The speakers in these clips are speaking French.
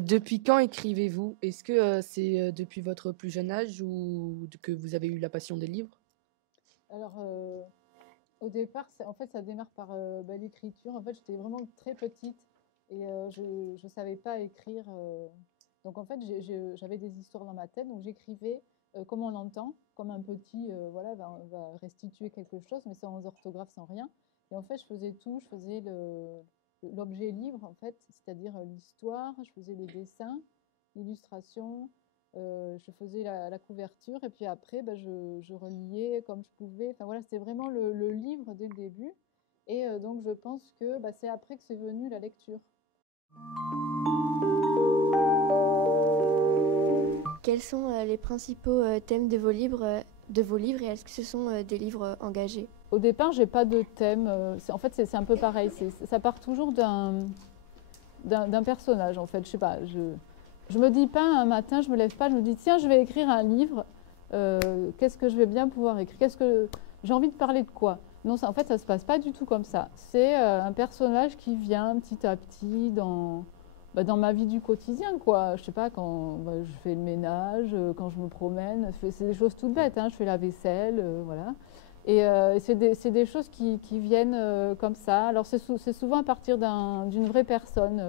Depuis quand écrivez-vous? Est-ce que, c'est, depuis votre plus jeune âge ou que vous avez eu la passion des livres? Alors, au départ, en fait, ça démarre par l'écriture. En fait, j'étais vraiment très petite et je ne savais pas écrire. Donc, en fait, j'avais des histoires dans ma tête. Donc, j'écrivais comme on l'entend, comme un petit voilà, va restituer quelque chose, mais sans orthographe, sans rien. Et en fait, je faisais tout. Je faisais l'objet livre, en fait, c'est-à-dire l'histoire. Je faisais les dessins, l'illustration. Je faisais la couverture et puis après, je reliais comme je pouvais. Enfin voilà, c'était vraiment le livre dès le début. Et donc, je pense que c'est après que c'est venu la lecture. Quels sont les principaux thèmes de vos livres et est-ce que ce sont des livres engagés? Au départ, j'ai pas de thème. En fait, c'est un peu pareil. Ça part toujours d'un personnage, en fait. Je sais pas. Je me dis pas un matin, je me lève pas, je me dis tiens, je vais écrire un livre. Qu'est-ce que je vais bien pouvoir écrire? Qu'est-ce que j'ai envie de parler de quoi? Non, en fait, ça se passe pas du tout comme ça. C'est un personnage qui vient petit à petit dans ma vie du quotidien, quoi. Je sais pas, quand je fais le ménage, quand je me promène, c'est des choses toutes bêtes, hein. Je fais la vaisselle, voilà. Et c'est des choses qui viennent comme ça. Alors, c'est souvent à partir d'une vraie personne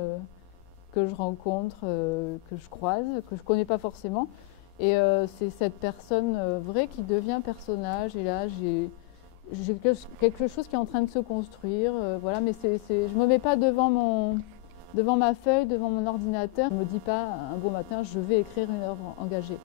que je rencontre, que je croise, que je connais pas forcément. Et c'est cette personne vraie qui devient personnage. Et là, j'ai quelque chose qui est en train de se construire. Voilà, mais je me mets pas devant ma feuille, devant mon ordinateur. Je me dis pas un beau matin, je vais écrire une œuvre engagée.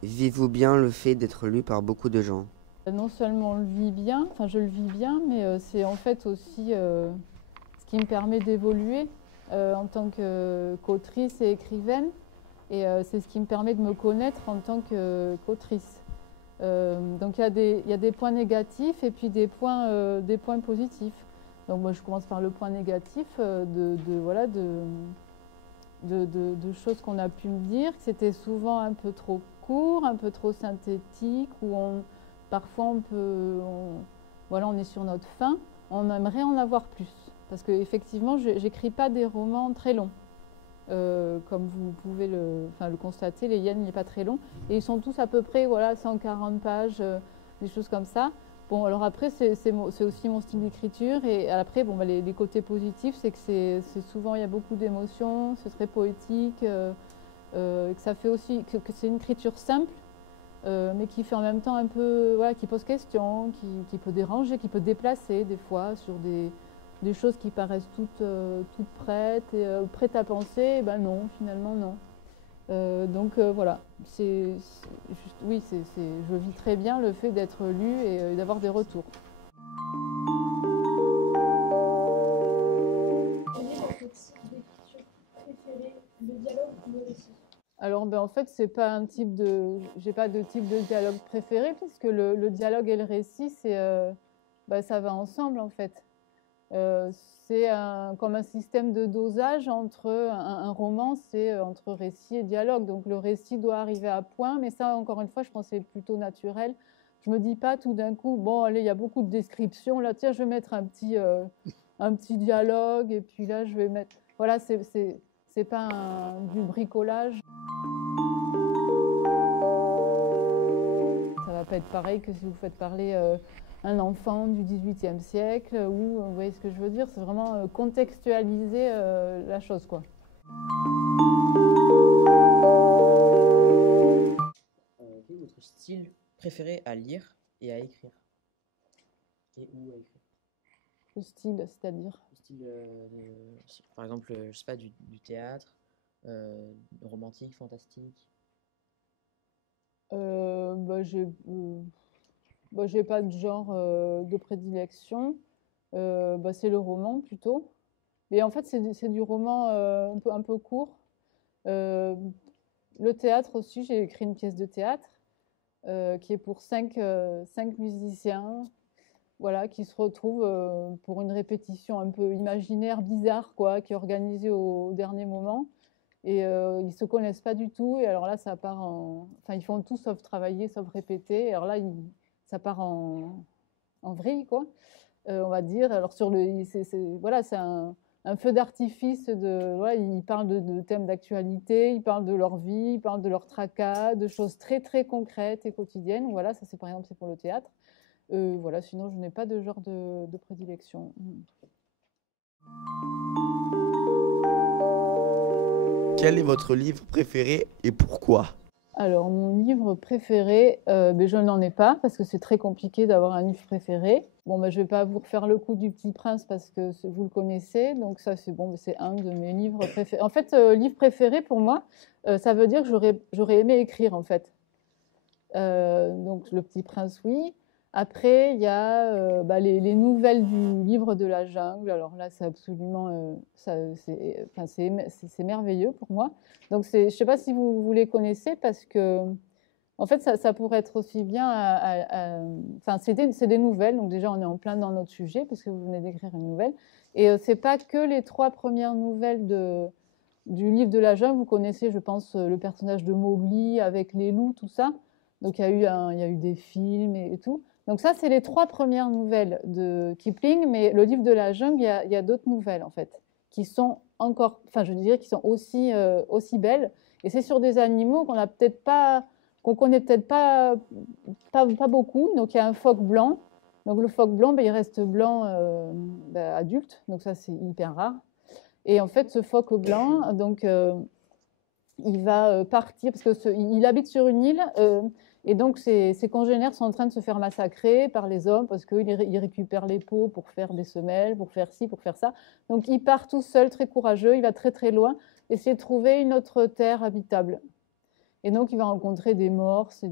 Vivez-vous bien le fait d'être lu par beaucoup de gens? Non seulement on le vit bien, enfin je le vis bien, mais c'est en fait aussi ce qui me permet d'évoluer en tant qu'autrice et écrivaine. Et c'est ce qui me permet de me connaître en tant qu'autrice. Donc il y a des points négatifs et puis des points positifs. Donc moi je commence par le point négatif de choses qu'on a pu me dire, que c'était souvent un peu trop court, un peu trop synthétique, où parfois on est sur notre fin, on aimerait en avoir plus. Parce qu'effectivement, je n'écris pas des romans très longs. Comme vous pouvez le constater, les Hyènes n'est pas très long. Et ils sont tous à peu près 140 pages, des choses comme ça. Bon, alors après, c'est aussi mon style d'écriture. Et après, les côtés positifs, c'est que c'est souvent, il y a beaucoup d'émotions, c'est très poétique, que ça fait aussi, que c'est une écriture simple, mais qui fait en même temps un peu, qui pose question, qui peut déranger, qui peut déplacer des fois sur des choses qui paraissent toutes prêtes et prêtes à penser. Et ben non, finalement non. Donc voilà, oui, je vis très bien le fait d'être lu et d'avoir des retours. Quel est votre type d'écriture préféré, le dialogue ou le récit? Alors en fait, j'ai pas de type de dialogue préféré puisque le dialogue et le récit, ça va ensemble en fait. C'est comme un système de dosage entre un roman, c'est entre récit et dialogue. Donc le récit doit arriver à point, mais ça, encore une fois, je pense que c'est plutôt naturel. Je me dis pas tout d'un coup, bon, allez, il y a beaucoup de descriptions, là, tiens, je vais mettre un petit dialogue, et puis là, je vais mettre... Voilà, c'est pas du bricolage. Ça va pas être pareil que si vous faites parler un enfant du XVIIIe siècle, ou vous voyez ce que je veux dire, c'est vraiment contextualiser la chose, quoi. Quel est votre style préféré à lire et à écrire? Et où à écrire? Le style, c'est-à-dire? Le style, par exemple, je sais pas, du théâtre, romantique, fantastique. J'ai pas de genre de prédilection. C'est le roman plutôt. Mais en fait, c'est du roman un peu court. Le théâtre aussi, j'ai écrit une pièce de théâtre qui est pour cinq musiciens, voilà, qui se retrouvent pour une répétition un peu imaginaire, bizarre, quoi, qui est organisée au dernier moment. Et ils se connaissent pas du tout. Et alors là, ça part enfin, ils font tout sauf travailler, sauf répéter. Et alors là, ça part en vrille, quoi. on va dire. Alors voilà, c'est un feu d'artifice voilà, ils parlent de thèmes d'actualité, ils parlent de leur vie, ils parlent de leur tracas, de choses très très concrètes et quotidiennes. Voilà, ça c'est par exemple c'est pour le théâtre. Voilà, sinon je n'ai pas de genre de prédilection. Quel est votre livre préféré et pourquoi? Alors, mon livre préféré, je n'en ai pas parce que c'est très compliqué d'avoir un livre préféré. Bon, je ne vais pas vous refaire le coup du Petit Prince parce que vous le connaissez. Donc ça, c'est bon, c'est un de mes livres préférés. En fait, livre préféré pour moi, ça veut dire que j'aurais aimé écrire, en fait. Donc, Le Petit Prince, oui. Après, il y a les nouvelles du livre de la jungle. Alors là, c'est absolument, c'est merveilleux pour moi. Donc, je ne sais pas si vous les connaissez parce que, en fait, ça pourrait être aussi bien. Enfin, c'est des nouvelles. Donc déjà, on est en plein dans notre sujet parce que vous venez d'écrire une nouvelle. Et c'est pas que les 3 premières nouvelles du livre de la jungle. Vous connaissez, je pense, le personnage de Mowgli avec les loups, tout ça. Donc, il y a eu des films et tout. Donc ça, c'est les 3 premières nouvelles de Kipling, mais le livre de la jungle, il y a d'autres nouvelles, en fait, qui sont encore, enfin, je dirais, qui sont aussi belles. Et c'est sur des animaux qu'on connaît peut-être pas beaucoup. Donc, il y a un phoque blanc. Donc, le phoque blanc, il reste blanc adulte. Donc, ça, c'est hyper rare. Et en fait, ce phoque blanc, donc, il va partir, parce qu'il habite sur une île, et donc ses congénères sont en train de se faire massacrer par les hommes parce qu'ils récupèrent les peaux pour faire des semelles, pour faire ci, pour faire ça. Donc il part tout seul, très courageux, il va très très loin, essayer de trouver une autre terre habitable. Et donc il va rencontrer des morses,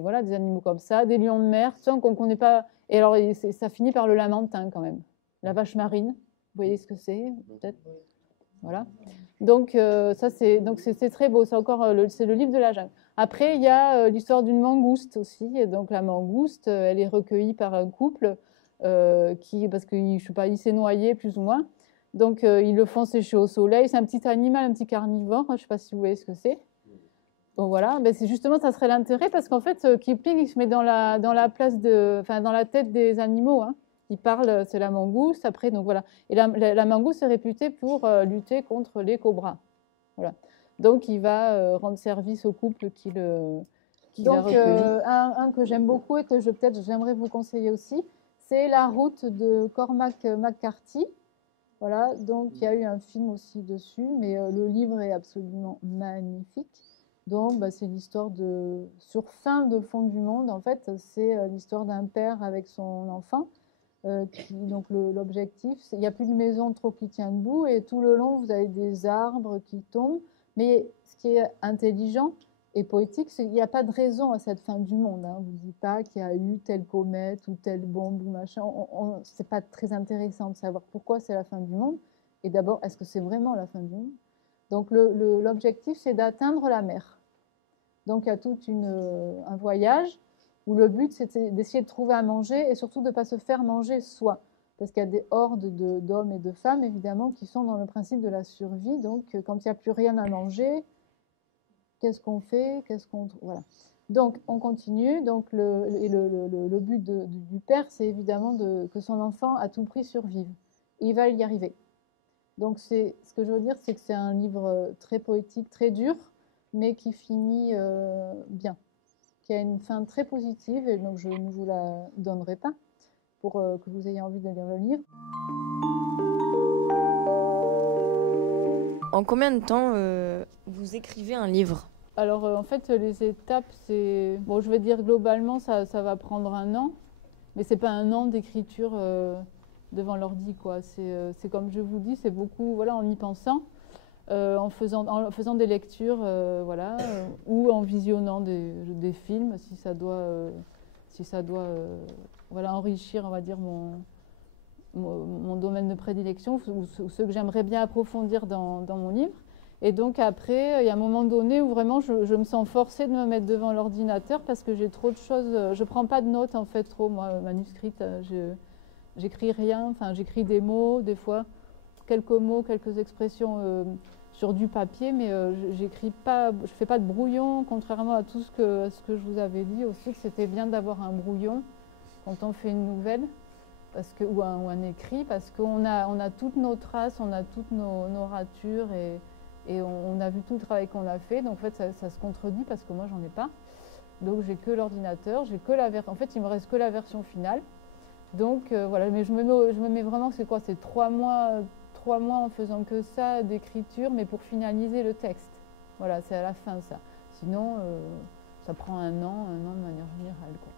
voilà, des animaux comme ça, des lions de mer, qu'on ne connaît pas. Et alors ça finit par le lamantin quand même, la vache marine. Vous voyez ce que c'est, peut-être? Voilà. Donc ça c'est très beau, c'est le livre de la jungle. Après, il y a l'histoire d'une mangouste aussi. Et donc la mangouste, elle est recueillie par un couple parce qu'il s'est noyé plus ou moins. Donc ils le font sécher au soleil. C'est un petit animal, un petit carnivore. Je ne sais pas si vous voyez ce que c'est. Donc voilà, c'est justement ça serait l'intérêt parce qu'en fait Kipling il se met dans la place dans la tête des animaux. Hein. Il parle, c'est la mangouste. Après donc voilà. Et la mangouste est réputée pour lutter contre les cobras. Voilà. Donc, il va rendre service au couple qui l'a recueilli. Un que j'aime beaucoup et que j'aimerais vous conseiller aussi, c'est La route de Cormac McCarthy. Voilà, donc il y a eu un film aussi dessus, mais le livre est absolument magnifique. Donc, c'est l'histoire sur fin de fond du monde. En fait, c'est l'histoire d'un père avec son enfant. Donc l'objectif, il n'y a plus de maison trop qui tient debout et tout le long, vous avez des arbres qui tombent. Mais ce qui est intelligent et poétique, c'est qu'il n'y a pas de raison à cette fin du monde. Hein. On ne vous dit pas qu'il y a eu telle comète ou telle bombe ou machin. Ce n'est pas très intéressant de savoir pourquoi c'est la fin du monde. Et d'abord, est-ce que c'est vraiment la fin du monde? Donc l'objectif, c'est d'atteindre la mer. Donc il y a tout un voyage où le but, c'est d'essayer de trouver à manger et surtout de ne pas se faire manger soi. Parce qu'il y a des hordes d'hommes et de femmes, évidemment, qui sont dans le principe de la survie. Donc, quand il n'y a plus rien à manger, qu'est-ce qu'on fait? Voilà. Donc, on continue. Donc, le but du père, c'est évidemment que son enfant, à tout prix, survive. Et il va y arriver. Donc, ce que je veux dire, c'est que c'est un livre très poétique, très dur, mais qui finit bien. Qui a une fin très positive, et donc je ne vous la donnerai pas. Pour que vous ayez envie de lire le livre. En combien de temps vous écrivez un livre? Alors en fait les étapes, c'est... Bon, je vais dire globalement ça va prendre 1 an, mais c'est pas 1 an d'écriture devant l'ordi, quoi. C'est comme je vous dis, c'est beaucoup voilà, en y pensant, en faisant des lectures, voilà, ou en visionnant des films si ça doit voilà, enrichir, on va dire, mon domaine de prédilection, ou ce que j'aimerais bien approfondir dans mon livre. Et donc après, il y a un moment donné où vraiment je me sens forcée de me mettre devant l'ordinateur parce que j'ai trop de choses. Je ne prends pas de notes, en fait, trop, moi, manuscrites. J'écris rien, enfin, j'écris des mots, des fois, quelques mots, quelques expressions sur du papier, mais j'écris pas, je fais pas de brouillon, contrairement à tout ce que je vous avais dit aussi, que c'était bien d'avoir un brouillon quand on fait une nouvelle. ou un écrit, parce qu'on a toutes nos traces, on a toutes nos ratures et on a vu tout le travail qu'on a fait. Donc en fait, ça se contredit parce que moi, j'en ai pas. Donc j'ai que l'ordinateur, en fait, il me reste que la version finale. Donc voilà, mais je me mets vraiment, c'est quoi? C'est 3 mois en faisant que ça d'écriture, mais pour finaliser le texte. Voilà, c'est à la fin ça. Sinon, ça prend un an de manière générale, quoi.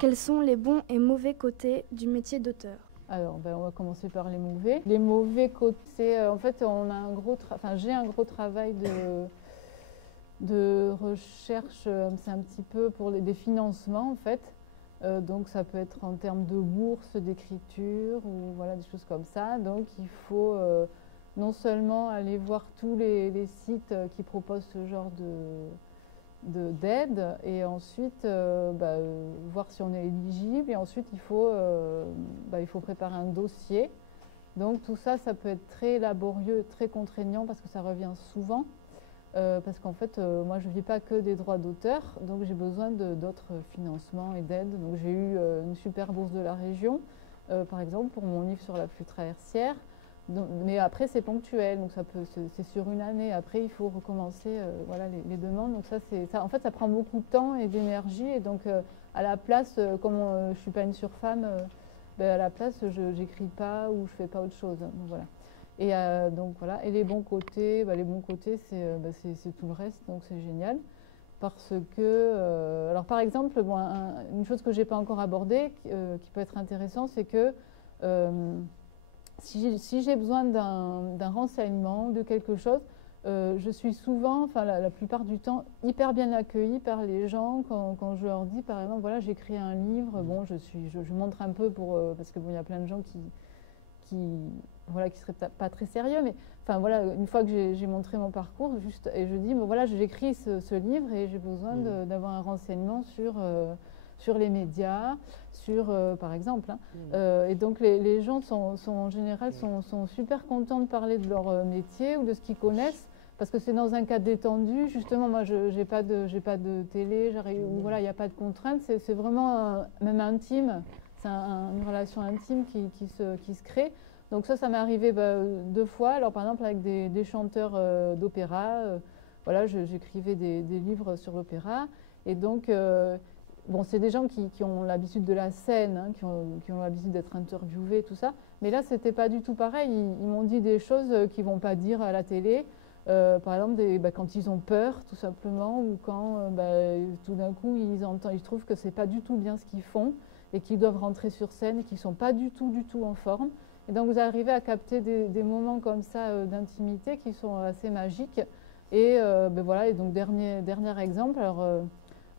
Quels sont les bons et mauvais côtés du métier d'auteur? Alors, on va commencer par les mauvais. Les mauvais côtés, en fait, j'ai un gros travail de recherche, c'est un petit peu pour des financements, en fait. Donc, ça peut être en termes de bourse, d'écriture, ou voilà, des choses comme ça. Donc, il faut non seulement aller voir tous les sites qui proposent ce genre d'aide, et ensuite voir si on est éligible, et ensuite il faut préparer un dossier. Donc tout ça, ça peut être très laborieux, très contraignant parce que ça revient souvent, parce qu'en fait moi je ne vis pas que des droits d'auteur, donc j'ai besoin d'autres financements et d'aides. Donc j'ai eu une super bourse de la région, par exemple pour mon livre sur la flûte traversière. Donc, mais après c'est ponctuel, donc c'est sur une année. Après il faut recommencer voilà, les demandes. Donc en fait ça prend beaucoup de temps et d'énergie, et donc à la place, comme je suis pas une surfemme, à la place j'écris pas ou je fais pas autre chose. Donc voilà. Et donc voilà. Et les bons côtés, c'est tout le reste, donc c'est génial. Parce que alors par exemple, une chose que j'ai pas encore abordée, qui peut être intéressant, c'est que si j'ai besoin d'un renseignement, de quelque chose, je suis souvent, la plupart du temps, hyper bien accueillie par les gens quand je leur dis, par exemple, voilà, j'écris un livre, bon, je montre un peu parce que bon, y a plein de gens qui seraient pas très sérieux, mais enfin voilà, une fois que j'ai montré mon parcours, et je dis, bon, voilà, j'écris ce livre et j'ai besoin d'avoir un renseignement sur les médias, par exemple. Et donc les gens en général sont super contents de parler de leur métier ou de ce qu'ils connaissent, parce que c'est dans un cadre détendu. Justement, moi, je n'ai pas de télé, voilà, il n'y a pas de contraintes. C'est vraiment même intime. C'est une relation intime qui se crée. Donc ça m'est arrivé 2 fois. Alors par exemple avec des chanteurs d'opéra, voilà, j'écrivais des livres sur l'opéra, et donc bon, c'est des gens qui ont l'habitude de la scène, hein, qui ont l'habitude d'être interviewés, tout ça. Mais là, c'était pas du tout pareil. Ils m'ont dit des choses qu'ils vont pas dire à la télé. Par exemple, quand ils ont peur, tout simplement, ou quand tout d'un coup ils trouvent que c'est pas du tout bien ce qu'ils font et qu'ils doivent rentrer sur scène et qu'ils sont pas du tout en forme. Et donc vous arrivez à capter des moments comme ça d'intimité qui sont assez magiques. Et voilà. Et donc dernier exemple. Alors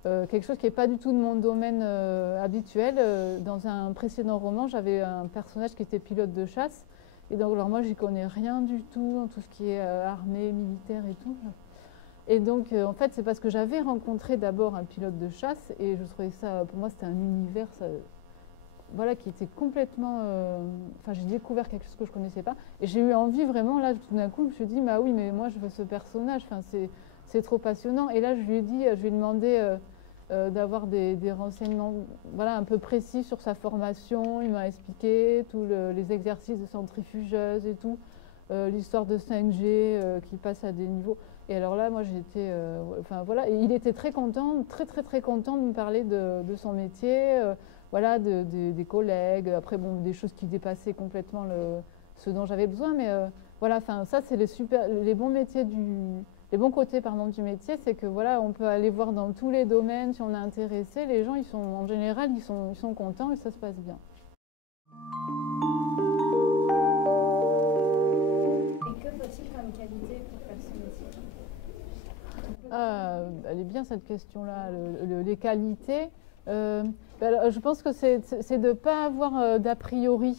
quelque chose qui n'est pas du tout de mon domaine habituel. Dans un précédent roman, j'avais un personnage qui était pilote de chasse. Et donc, alors moi, j'y connais rien du tout, en tout ce qui est armée, militaire et tout. Et donc, en fait, c'est parce que j'avais rencontré d'abord un pilote de chasse, et je trouvais ça, pour moi, c'était un univers voilà, qui était complètement... j'ai découvert quelque chose que je ne connaissais pas. Et j'ai eu envie vraiment, là, tout d'un coup, je me suis dit, bah oui, mais moi, je veux ce personnage. C'est trop passionnant. Et là, je lui ai demandé d'avoir des renseignements voilà, un peu précis sur sa formation. Il m'a expliqué tous les exercices de centrifugeuse et tout, l'histoire de 5G qui passe à des niveaux. Et alors là, moi, j'étais... voilà. Et il était très content, très content de me parler de son métier, voilà, des collègues. Après, bon, des choses qui dépassaient complètement ce dont j'avais besoin. Mais voilà, ça, c'est les bons métiers les bons côtés du métier, c'est que voilà, on peut aller voir dans tous les domaines si on est intéressé. Les gens, en général, ils sont contents et ça se passe bien. Et que faut-il comme qualité pour faire ce métier? Elle est bien cette question-là, les qualités. Je pense que c'est de ne pas avoir d'a priori.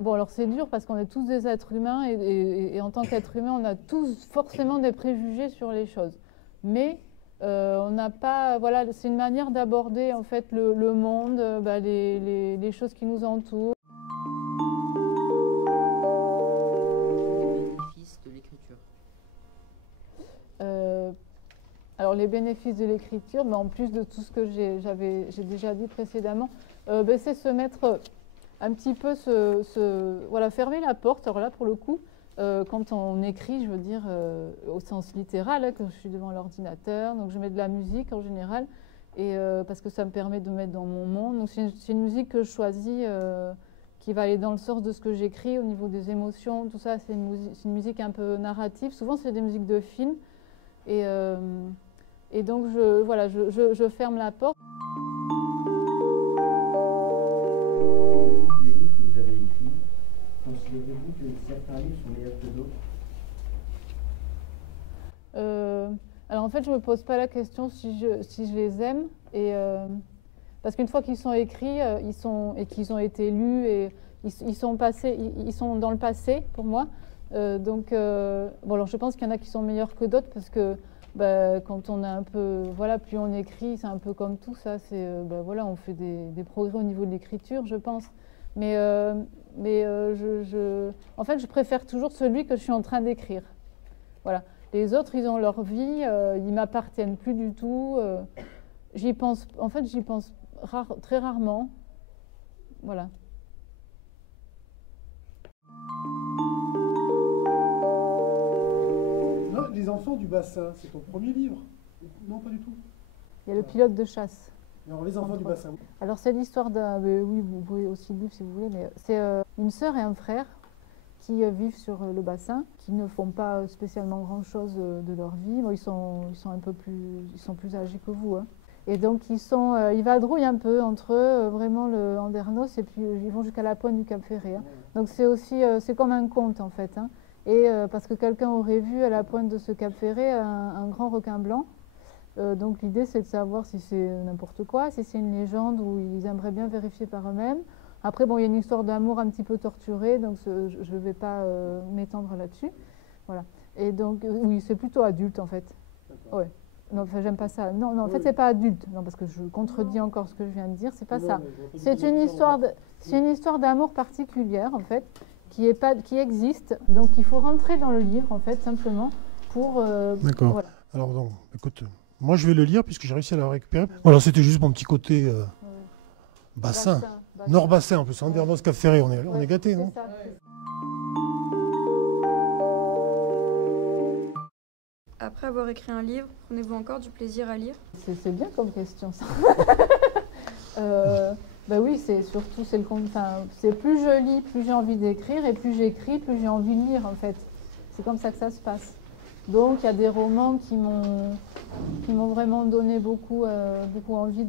Bon, alors c'est dur parce qu'on est tous des êtres humains et en tant qu'être humain, on a tous forcément des préjugés sur les choses. Mais on n'a pas, voilà, c'est une manière d'aborder en fait le monde, les choses qui nous entourent. Les bénéfices de l'écriture. Alors les bénéfices de l'écriture, mais en plus de tout ce que j'ai déjà dit précédemment, c'est se mettre un petit peu, voilà, fermer la porte. Alors là, pour le coup, quand on écrit, je veux dire, au sens littéral, hein, quand je suis devant l'ordinateur, donc je mets de la musique en général, et, parce que ça me permet de me mettre dans mon monde. Donc c'est une musique que je choisis qui va aller dans le sens de ce que j'écris, au niveau des émotions, tout ça. C'est une musique un peu narrative. Souvent, c'est des musiques de films. Et donc, voilà, je ferme la porte. Les livres que vous avez écrits, considérez-vous que certains livres sont meilleurs que d'autres? Alors en fait, je ne me pose pas la question si je les aime. Parce qu'une fois qu'ils sont écrits et qu'ils ont été lus, et ils sont dans le passé pour moi. Bon, alors je pense qu'il y en a qui sont meilleurs que d'autres parce que quand on a un peu, voilà, plus on écrit, c'est un peu comme tout ça, voilà, on fait des progrès au niveau de l'écriture, je pense. En fait, je préfère toujours celui que je suis en train d'écrire. Voilà. Les autres, ils ont leur vie, ils m'appartiennent plus du tout. J'y pense très rarement. Voilà. Les enfants du bassin, c'est ton premier livre? Non, pas du tout. Il y a le pilote de chasse. Alors, les enfants du bassin. Alors, c'est l'histoire d'un... Oui, vous pouvez aussi le lire si vous voulez, mais c'est une sœur et un frère qui vivent sur le bassin, qui ne font pas spécialement grand-chose de leur vie. Bon, ils sont plus âgés que vous, hein. Et donc, ils vadrouillent un peu entre eux, vraiment le Andernos, et puis ils vont jusqu'à la pointe du Cap Ferret, hein. Donc, c'est comme un conte, en fait, hein. Et parce que quelqu'un aurait vu à la pointe de ce Cap Ferret un grand requin blanc. Donc l'idée, c'est de savoir si c'est n'importe quoi, si c'est une légende ou ils aimeraient bien vérifier par eux-mêmes. Après, bon, il y a une histoire d'amour un petit peu torturée, donc je ne vais pas m'étendre là-dessus. Voilà. Et donc, oui, c'est plutôt adulte, en fait. Ouais. Non, enfin, j'aime pas ça. Non, en fait, c'est pas adulte. Non, parce que je contredis encore ce que je viens de dire. C'est pas ça. C'est une histoire d'amour particulière, en fait, qui existe. Donc, il faut rentrer dans le livre, en fait, simplement, pour... D'accord. Voilà. Alors, donc, écoute, moi, je vais le lire, puisque j'ai réussi à le récupérer. Voilà, c'était juste mon petit côté bassin. Nord-bassin, en plus. Andernos, Cap Ferret, on est gâtés, non? Après avoir écrit un livre, prenez-vous encore du plaisir à lire? C'est bien comme question, ça. Oui, c'est surtout, c'est plus je lis, plus j'ai envie d'écrire, et plus j'écris, plus j'ai envie de lire, en fait. C'est comme ça que ça se passe. Donc, il y a des romans qui m'ont vraiment donné beaucoup envie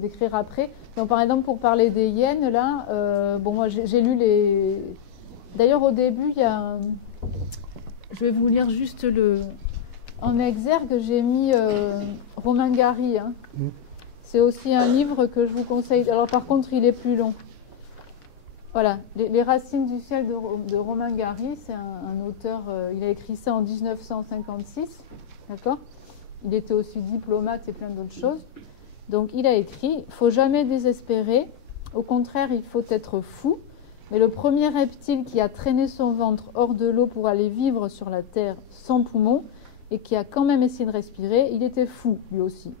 d'écrire après. Donc, par exemple, pour parler des hyènes, là, bon, moi, j'ai lu les... D'ailleurs, au début, il y a... Je vais vous lire juste en exergue, j'ai mis Romain Gary, hein. C'est aussi un livre que je vous conseille. Alors par contre, il est plus long. Voilà, Les Racines du ciel de Romain Gary, c'est un auteur, il a écrit ça en 1956, d'accord? Il était aussi diplomate et plein d'autres choses. Donc il a écrit, il ne faut jamais désespérer, au contraire, il faut être fou. Mais le premier reptile qui a traîné son ventre hors de l'eau pour aller vivre sur la terre sans poumons et qui a quand même essayé de respirer, il était fou lui aussi.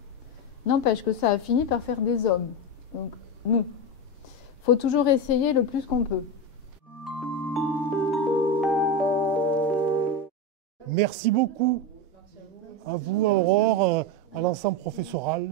N'empêche que ça a fini par faire des hommes. Donc, nous. Il faut toujours essayer le plus qu'on peut. Merci beaucoup à vous, Aurore, à l'ensemble professoral.